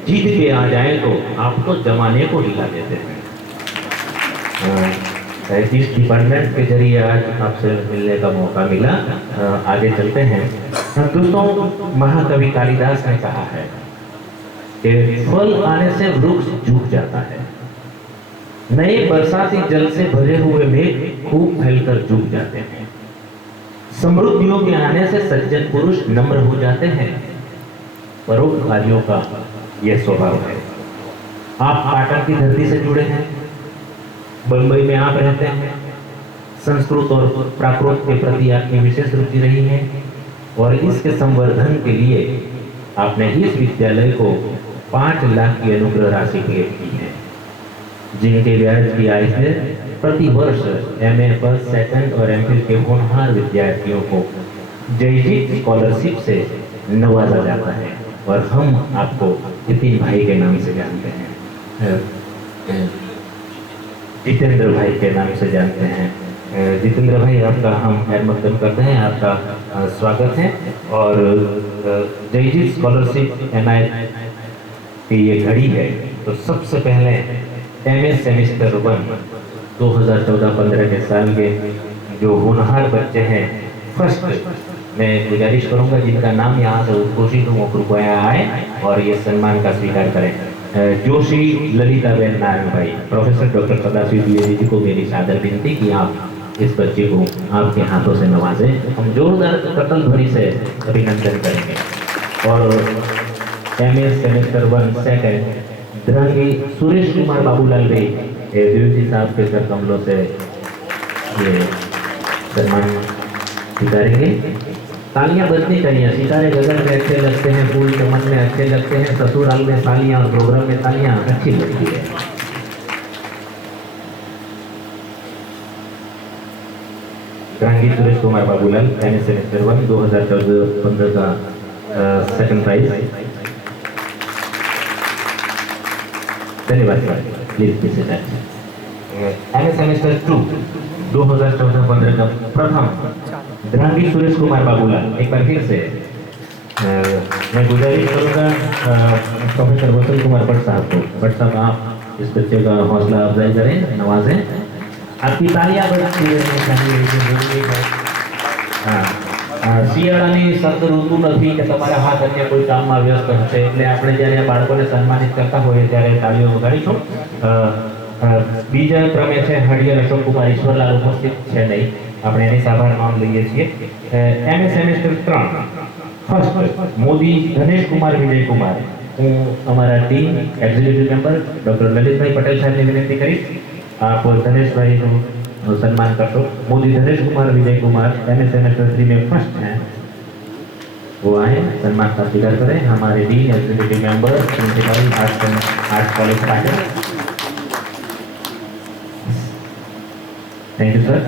जीत के आ जाए तो आप तो जमाने को हिला देते हैं। इस डिपार्टमेंट के जरिए आज आपसे मिलने का मौका मिला। आगे चलते हैं। दोस्तों, महाकवि कालिदास ने कहा है कि फल आने से वृक्ष झुक जाता है, नए बरसाती जल से भरे हुए मेघ खूब फैलकर झुक जाते हैं, समृद्धियों के आने से सज्जन पुरुष नम्र हो जाते हैं। परोपकारियों का यह स्वभाव है। आप पाटन की धरती से जुड़े हैं, बंबई में आप रहते हैं, संस्कृत और प्राकृत के प्रति आपकी विशेष रुचि रही है और इसके संवर्धन के लिए आपने इस विद्यालय को 5 लाख की अनुग्रह राशि भेंट की है, जिनके ब्याज की आय से प्रति वर्ष MA फर्स्ट, सेकंड और MPhil के होनहार विद्यार्थियों को जयजीत स्कॉलरशिप से नवाजा जाता है। और हम आपको जितिन भाई के नाम से जानते हैं, जितेंद्र भाई के नाम से जानते हैं। जितेंद्र भाई, आपका हम खैर मकदम करते हैं, आपका स्वागत है। और जयजीत स्कॉलरशिप एनायत की ये घड़ी है, तो सबसे पहले MA सेमेस्टर 1 2014-15 के साल के जो होनहार बच्चे हैं फर्स्ट, मैं गुजारिश करूंगा जिनका नाम यहाँ से उद्घोषित हो कृपया आए और ये सम्मान का स्वीकार करें। जोशी ललिताबेन नारायण भाई, प्रोफेसर डॉक्टर सदाशिव द्विवेदी जी को मेरी सादर विनती कि आप इस बच्चे को आपके हाथों से नवाजें। हम जोरदार कतल ध्वनि से अभिनंदन करेंगे। और MA सेमेस्टर 1 सेकंड द्रंगी सुरेश कुमार बाबूलाल भाई द्विवेदी साहब के सर कमलों से ये सम्मान स्वीकारेंगे। तालियां बजनी चाहिए, सितारे गगन में अच्छे लगते हैं, फूल चमन में अच्छे लगते हैं, ससुराल में तालियां और प्रोग्राम में तालियां अच्छी लगती है। द्रंगी सुरेश कुमार बाबूलाल, MA सेमेस्टर 1 2014-15 का सेकंड प्राइज। धन्यवाद sir, please be seated. MA semester 2 2014-15 का प्रथम द्रंगी सुरेश कुमार बाबूलाल। एक बार फिर से मैं गुजारिश करूँगा प्रोफेसर वसंत कुमार भट्ट साहब को, भट्ट साहब आप इस बच्चे का हौसला अफजाई करें, नवाजें। आपकी तालियां बजानी चाहिए। हाँ, શિયાળાની શરત ઋતુ નથી કે તમારા હાથ અન્ય કોઈ કામમાં વ્યસ્ત હશે, એટલે આપણે જ્યારે આ બાળકોને સન્માનિત કરતા હોઈએ ત્યારે તાળીઓ વગાડીશું। બીજા ક્રમે છે હળિયર અશોક કુમાર ઈશ્વરલાલ, ઉપસ્થિત છે નહીં, આપણે એની સાભાર નોંધ લઈએ છીએ। MA semester 3 first Modi Dhanesh Kumar Vijay Kumar. હું અમારા team executive member doctor Lalitbhai Patel સાહેબને વિનંતી કરીશ, आप धनेशભાઈનું सम्मान कर दो। मोदी धनेश कुमार विजय कुमार MA सेमेस्टर 3 में फर्स्ट हैं, वो आए, सम्मान का स्वीकार करें। हमारे dean executive member principal arts college Patan. Thank you sir.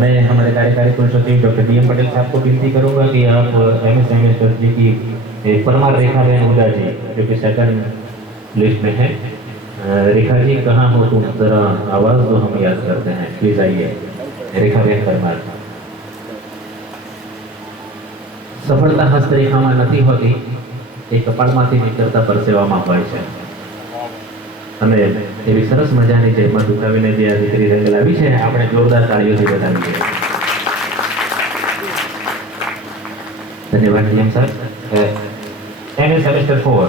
मैं हमारे कार्यकारी कुलसचिव डॉक्टर DM पटेल साहब को विनती करूंगा कि आप MA सेमेस्टर 3 की परमार रेखाबेन हुड्डा जी जो कि सेकंड लिस्ट में है, रेखा जी कहाँ हो तुम, जरा आवाज दो, हम याद करते हैं, प्लीज आइए। रेखाबेन परमार। सफलता हस्तरेखाમાં નથી હોતી, એ કપાળમાંથી નીકળતા પરસેવામાં હોય છે। અને એવી સરસ મજાની જે મત ઉઠાવીને જે આ દીકરી રંગ લાવી છે, આપણે જોરદાર તાળીઓથી વધાવીએ। ધન્યવાદ DM sir. MA semester 4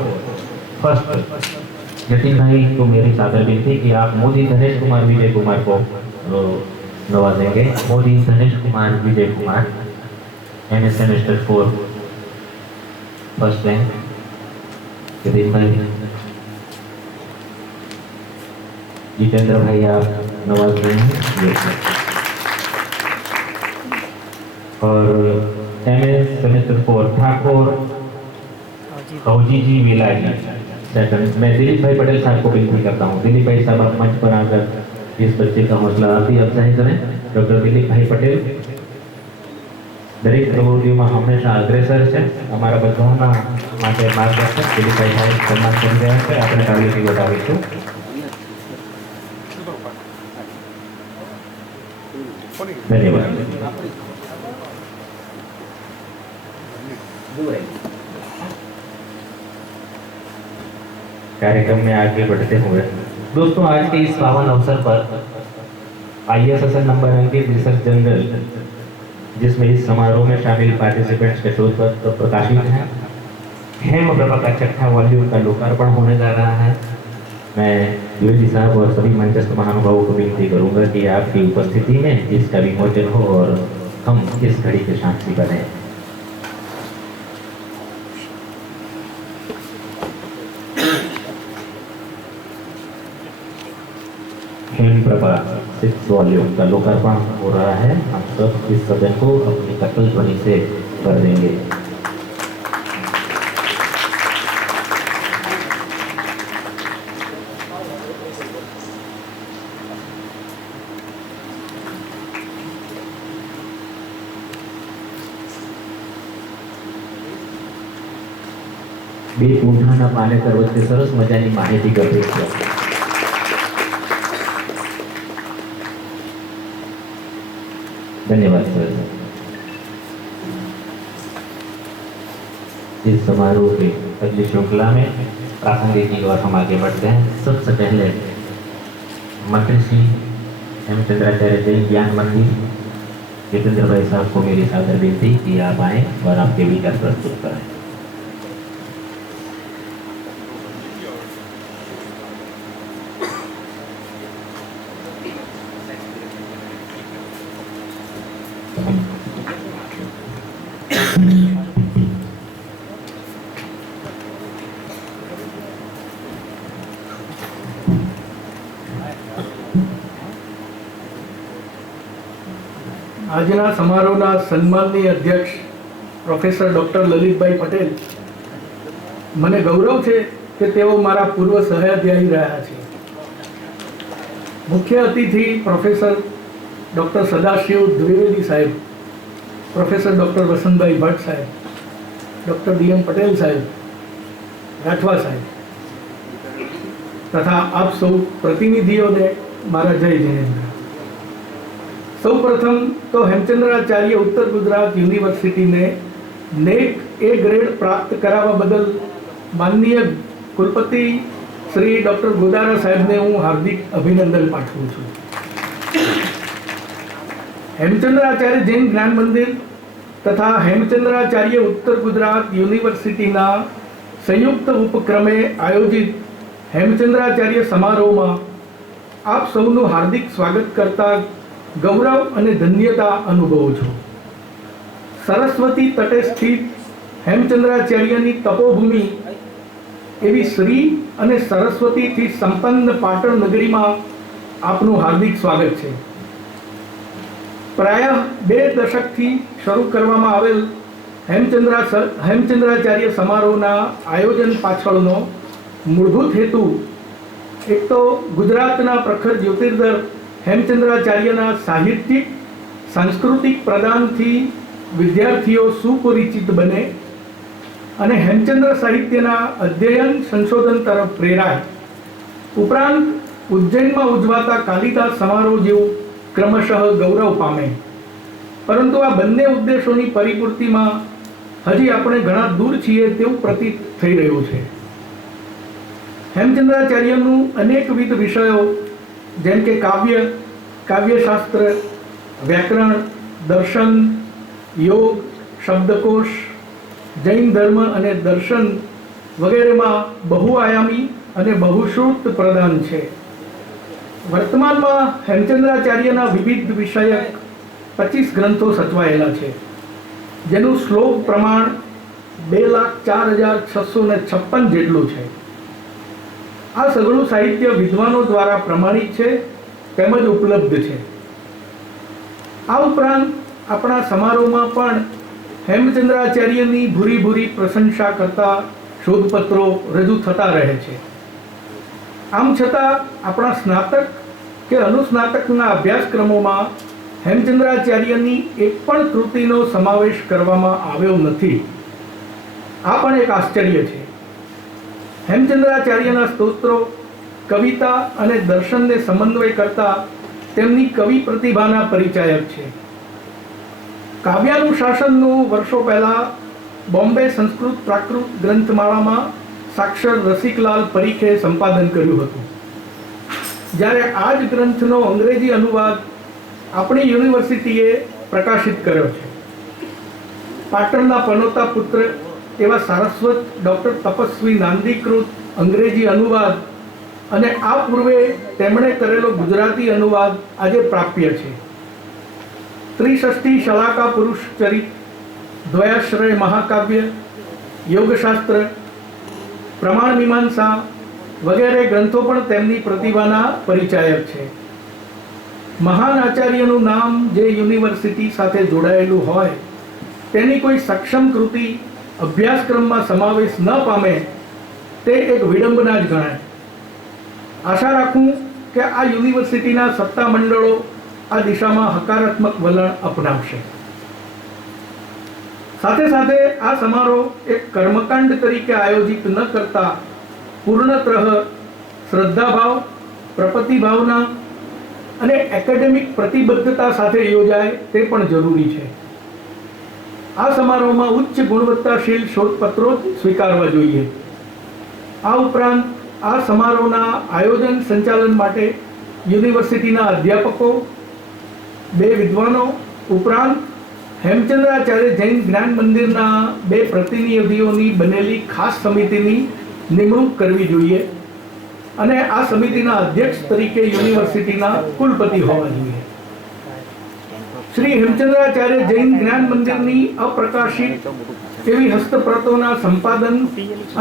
first Jatin भाई को मेरी सादर विनती कि आप मोदी धनेश कुमार विजय कुमार को नवाजेंगे। Modi Dhanesh Kumar Vijay Kumar, MA semester 4 first rank. Jatin भाई, जितेंद्र भाई आप नवाज रहे हैं। और MA सेमेस्टर 4 ठाकुर कौजी जी विलाजी सेकंड। मैं दिलीप भाई पटेल साहब को विनती करता हूँ, दिलीप भाई साहब आप मंच पर आकर इस बच्चे का हौसला अफजाई करें। डॉक्टर दिलीप भाई पटेल दरेक प्रवृत्तिओं हमेशा अग्रेसर है, अमरा बधाना माटे मार्गदर्शक दिलीप भाई साहब सम्मान कर रहा है, अपने तालीमથી વધાવીશું। धन्यवाद। कार्यक्रम में आगे बढ़ते हुए दोस्तों, आज के इस पावन अवसर पर ISSN नंबर अंकित रिसर्च जर्नल, जिसमें इस समारोह में शामिल पार्टिसिपेंट्स के शोध पत्र प्रकाशित हैं, हेम प्रभा का 6ठा वॉल्यूम का लोकार्पण होने जा रहा है। मैं द्विवेदी साहब और सभी मंचस्थ महानुभावों को विनती करूंगा कि आपकी उपस्थिति में इसका विमोचन हो और हम इस घड़ी के साक्षी बने। हेम प्रभा 6 वॉल्यूम का लोकार्पण हो रहा है। हम सब इस सदन को अपनी कटल ध्वनि से कर देंगे। બે પૂંઠાના પાલેતર વચ્ચે સરસ મજાની માહિતી કરી છે। धन्यवाद सर। इस समारोह की अगली श्रृंखला में प्रासंगिक की ओर हम आगे बढ़ते हैं। सबसे पहले मंत्री श्री हेमचंद्राचार्य जैन ज्ञान मंदिर जितेंद्र भाई साहब को मेरी सादर विनती कि आप आए और आपके विचार प्रस्तुत करें। આજના સમારોહના સન્માનની અધ્યક્ષ પ્રોફેસર ડૉક્ટર લલિતભાઈ પટેલ, મને ગૌરવ છે કે તેઓ મારા પૂર્વ સહાધ્યાયી રહ્યા છે। મુખ્ય અતિથિ પ્રોફેસર ડૉક્ટર સદાશિવ દ્વિવેદી સાહેબ, પ્રોફેસર ડૉક્ટર વસંતભાઈ ભટ્ટ સાહેબ, ડૉક્ટર ડી.એમ. પટેલ સાહેબ, રાઠવા સાહેબ તથા આપ સૌ પ્રતિનિધિઓને મારા જય જિનેન્દ્ર। સૌ પ્રથમ તો હેમચંદ્રાચાર્ય ઉત્તર ગુજરાત યુનિવર્સિટીને નેટ એ ગ્રેડ પ્રાપ્ત કરાવવા બદલ માનનીય કુલપતિ શ્રી ડૉક્ટર ગોદારા સાહેબને હું હાર્દિક અભિનંદન પાઠવું છું। હેમચંદ્રાચાર્ય જૈન જ્ઞાન મંદિર તથા હેમચંદ્રાચાર્ય ઉત્તર ગુજરાત યુનિવર્સિટીના સંયુક્ત ઉપક્રમે આયોજિત હેમચંદ્રાચાર્ય સમારોહમાં આપ સૌનું હાર્દિક સ્વાગત કરતા ગૌરવ અને ધન્યતા અનુભવું છું। સરસ્વતી તટે સ્થિત હેમચંદ્રાચાર્યની તપોભૂમિ એવી શ્રી અને સરસ્વતીથી સંપન્ન પાટણ નગરીમાં આપનું હાર્દિક સ્વાગત છે। પ્રાય 2 દશકથી શરૂ કરવામાં આવેલ હેમચંદ્રાચાર્ય સમારોહના આયોજન પાછળનો મૂળભૂત હેતુ એક તો ગુજરાતના પ્રખર જ્યોતિર્ધર હેમચંદ્રાચાર્યના સાહિત્યિક સાંસ્કૃતિક પ્રદાનથી વિદ્યાર્થીઓ સુપરિચિત બને અને હેમચંદ્ર સાહિત્યના અધ્યયન સંશોધન તરફ પ્રેરાય। ઉપરાંત ઉજ્જૈનમાં ઉજવાતા કાલિદાસ સમારોહ જેવું ક્રમશઃ ગૌરવ પામે। પરંતુ આ બંને ઉદ્દેશોની પરિપૂર્તિમાં હજી આપણે ઘણા દૂર છીએ તેવું પ્રતીત થઈ રહ્યું છે। હેમચંદ્રાચાર્યનું અનેકવિધ વિષયો જેમ કે કાવ્ય, કાવ્યશાસ્ત્ર, વ્યાકરણ, દર્શન, યોગ, શબ્દકોશ, જૈન ધર્મ અને દર્શન વગેરેમાં બહુઆયામી અને બહુશ્રુત પ્રદાન છે। વર્તમાનમાં હેમચંદ્રાચાર્યના વિવિધ વિષયક 25 ગ્રંથો સચવાયેલા છે, જેનું શ્લોક પ્રમાણ 2,04,656 જેટલું છે। આ સઘળું સાહિત્ય વિદ્વાનો દ્વારા પ્રમાણિત છે તેમજ ઉપલબ્ધ છે। આ ઉપરાંત આપણા સમારોહમાં પણ હેમચંદ્રાચાર્યની ભૂરી ભૂરી પ્રશંસા કરતા શોધપત્રો રજૂ થતા રહે છે। આમ છતાં આપણા સ્નાતક કે અનુસ્નાતકના અભ્યાસક્રમોમાં હેમચંદ્રાચાર્યની એક પણ કૃતિનો સમાવેશ કરવામાં આવ્યો નથી। આ પણ એક આશ્ચર્ય છે। હેમચંદ્રાચાર્યના સ્તોત્રો, કવિતા અને દર્શનને સમન્વય કરતા તેમની કવિ પ્રતિભાના પરિચાયક છે। કાવ્યાનુશાસનનું વર્ષો પહેલા બોમ્બે સંસ્કૃત પ્રાકૃત ગ્રંથમાળામાં સાક્ષર રસિકલાલ પરીખે સંપાદન કર્યું હતું, જ્યારે આ જ ગ્રંથનો અંગ્રેજી અનુવાદ આપણી યુનિવર્સિટીએ પ્રકાશિત કર્યો છે। પાટણના પનોતા પુત્ર એવા સારસ્વત ડૉક્ટર તપસ્વી નાંદીકૃત અંગ્રેજી અનુવાદ અને આ પૂર્વે તેમણે કરેલો ગુજરાતી અનુવાદ આજે પ્રાપ્ય છે। ત્રિષષ્ઠી શલાકા પુરુષ ચરિત, દ્વયાશ્રય મહાકાવ્ય, યોગશાસ્ત્ર, પ્રમાણ મીમાંસા વગેરે ગ્રંથો પણ તેમની પ્રતિભાના પરિચાયક છે। મહાન આચાર્યનું નામ જે યુનિવર્સિટી સાથે જોડાયેલું હોય તેની કોઈ સક્ષમ કૃતિ અભ્યાસક્રમમાં સમાવેશ ન પામે તે એક વિડંબના જ ગણાય. આશા રાખું કે આ યુનિવર્સિટીના સત્તા મંડળો આ દિશામાં હકારાત્મક વલણ અપનાવશે. સાથે સાથે આ સમારોહ એક કર્મકાંડ તરીકે આયોજિત ન કરતા પૂર્ણતઃ શ્રદ્ધાભાવ, પ્રપત્તિભાવના અને એકેડેમિક પ્રતિબદ્ધતા સાથે યોજાય તે પણ જરૂરી છે. આ સમારોહમાં ઉચ્ચ ગુણવત્તાશીલ શોધપત્રો જ સ્વીકારવા જોઈએ. આ ઉપરાંત આ સમારોહના આયોજન સંચાલન માટે યુનિવર્સિટીના અધ્યાપકો, 2 વિદ્વાનો ઉપરાંત હેમચંદ્રાચાર્ય જૈન જ્ઞાન મંદિરના 2 પ્રતિનિધિઓની બનેલી ખાસ સમિતિની નિમણૂક કરવી જોઈએ અને આ સમિતિના અધ્યક્ષ તરીકે યુનિવર્સિટીના કુલપતિ હોવા જોઈએ. શ્રી હેમચંદ્રાચાર્ય જૈન જ્ઞાન મંદિરની અપ્રકાશિત એવી હસ્તપ્રતોના સંપાદન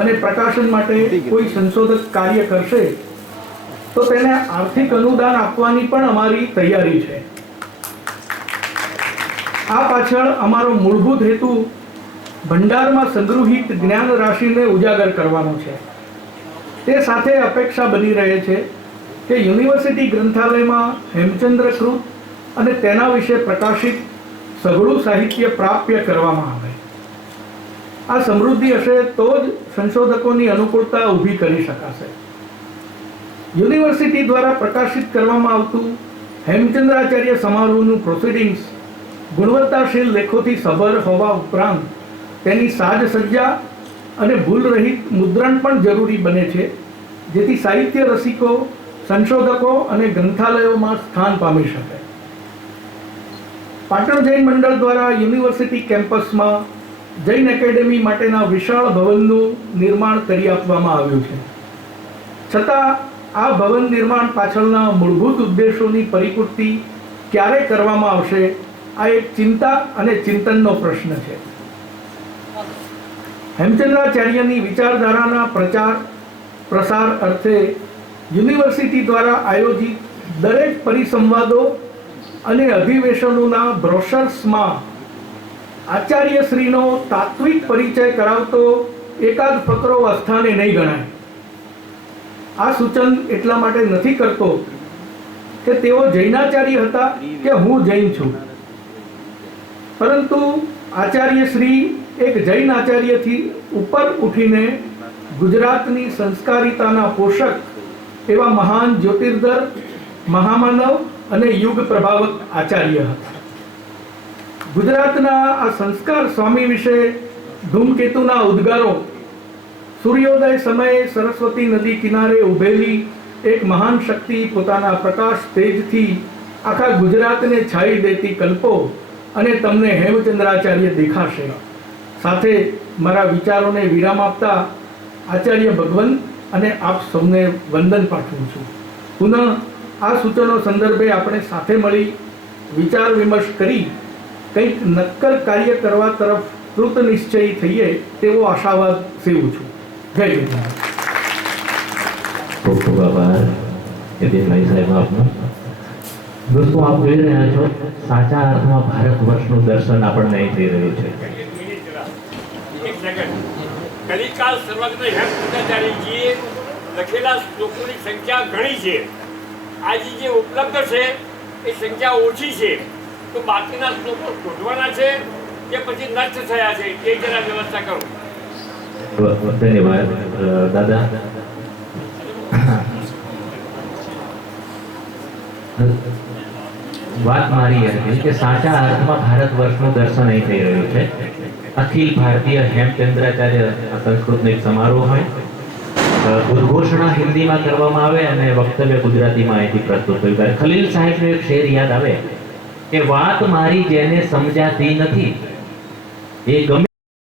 અને પ્રકાશન માટે કોઈ સંશોધક કાર્ય કરશે તો તેને આર્થિક અનુદાન આપવાની પણ અમારી તૈયારી છે. આ પાછળ અમારો મૂળભૂત હેતુ ભંડારમાં સંગ્રહિત જ્ઞાન રાશિને ઉજાગર કરવાનો છે. તે સાથે અપેક્ષા બની રહે છે કે યુનિવર્સિટી ગ્રંથાલયમાં હેમચંદ્રકૃત અને તેના વિશે પ્રકાશિત સઘળું સાહિત્ય પ્રાપ્ય કરવામાં આવે. આ સમૃદ્ધિ હશે તો જ સંશોધકોની અનુકૂળતા ઊભી કરી શકાશે. યુનિવર્સિટી દ્વારા પ્રકાશિત કરવામાં આવતું હેમચંદ્રાચાર્ય સમારોહનું પ્રોસિડિંગ્સ ગુણવત્તાશીલ લેખોથી સભર હોવા ઉપરાંત તેની સાજસજ્જા અને ભૂલરહિત મુદ્રણ પણ જરૂરી બને છે, જેથી સાહિત્ય રસિકો, સંશોધકો અને ગ્રંથાલયોમાં સ્થાન પામી શકે. પાટણ જૈન મંડળ દ્વારા યુનિવર્સિટી કેમ્પસમાં જૈન એકેડેમી માટેના વિશાળ ભવનનું નિર્માણ કરી આપવામાં આવ્યું છે. છતાં આ ભવન નિર્માણ પાછળના મૂળભૂત ઉદ્દેશોની પરિપૂર્તિ ક્યારે કરવામાં આવશે, આ એક ચિંતા અને ચિંતનનો પ્રશ્ન છે. હેમચંદ્રાચાર્યની વિચારધારાના પ્રચાર પ્રસાર અર્થે યુનિવર્સિટી દ્વારા આયોજિત દરેક પરિસંવાદો અને અધિવેશનોના બ્રોશર્સમાં આચાર્યશ્રીનો તાત્વિક પરિચય કરાવતો એકાદ ફકરો અસ્થાને નહીં ગણાય. આ સૂચન એટલા માટે નથી કરતો કે તેઓ જૈનાચાર્ય હતા કે હું જૈન છું, પરંતુ આચાર્યશ્રી એક જૈન આચાર્યથી ઉપર ઉઠીને ગુજરાતની સંસ્કારિતાના પોષક એવા મહાન જ્યોતિર્ધર, મહામાનવ અને યુગ પ્રભાવક આચાર્ય હતા. ગુજરાતના આ સંસ્કાર સ્વામી વિશે ધૂમકેતુના ઉદ્ગારો, સૂર્યોદય સમયે સરસ્વતી નદી કિનારે ઉભેલી એક મહાન શક્તિ પોતાના પ્રકાશ તેજથી આખા ગુજરાતને છાઈ દેતી કલ્પો અને તમને હેમચંદ્રાચાર્ય દેખાશે. સાથે મારા વિચારોને વિરામ આપતા આચાર્ય ભગવંત અને આપ સૌને વંદન પાઠવું છું. પુનઃ આ સૂચનો સંદર્ભે આપણે સાથે મળી વિચાર વિમર્શ કરી કંઈક નક્કર કાર્ય કરવા તરફ કૃત નિશ્ચયી થઈએ તેવો આશાવાદ સેવું છું. જય જગન્નાથ. ખૂબ ખૂબ આભાર યતીનભાઈ સાહેબ આપનો. દોસ્તો, આપ જોઈ રહ્યા છો, સાચા અર્થમાં ભારત વર્ષનું દર્શન આપણને અહીં થઈ રહ્યું છે. કલિકાલ સર્વજ્ઞ હેમચંદ્રાચાર્યજીએ લખેલા શ્લોકોની સંખ્યા ઘણી છે. આજે જે ઉપલબ્ધ છે એ સંખ્યા ઓછી છે, તો બાકીના શ્લોકો શોધવાના છે કે પછી નષ્ટ થયા છે એ જરા વ્યવસ્થા કરો. ધન્યવાદ દાદા. વાત મારી હતી કે સાચા અર્થમાં ભારત વર્ષનું દર્શન અહીં થઈ રહ્યું છે. અખિલ ભારતીય હેમચંદ્રાચાર્ય સંસ્કૃતનો એક સમારોહ હોય, ઉદ્ઘોષણા હિન્દીમાં કરવામાં આવે અને વક્તવ્ય ગુજરાતીમાં અહીંથી પ્રસ્તુત થયું. ખલીલ સાહેબનો એક શેર યાદ આવે કે વાત મારી જેને સમજાતી નથી એ ગમે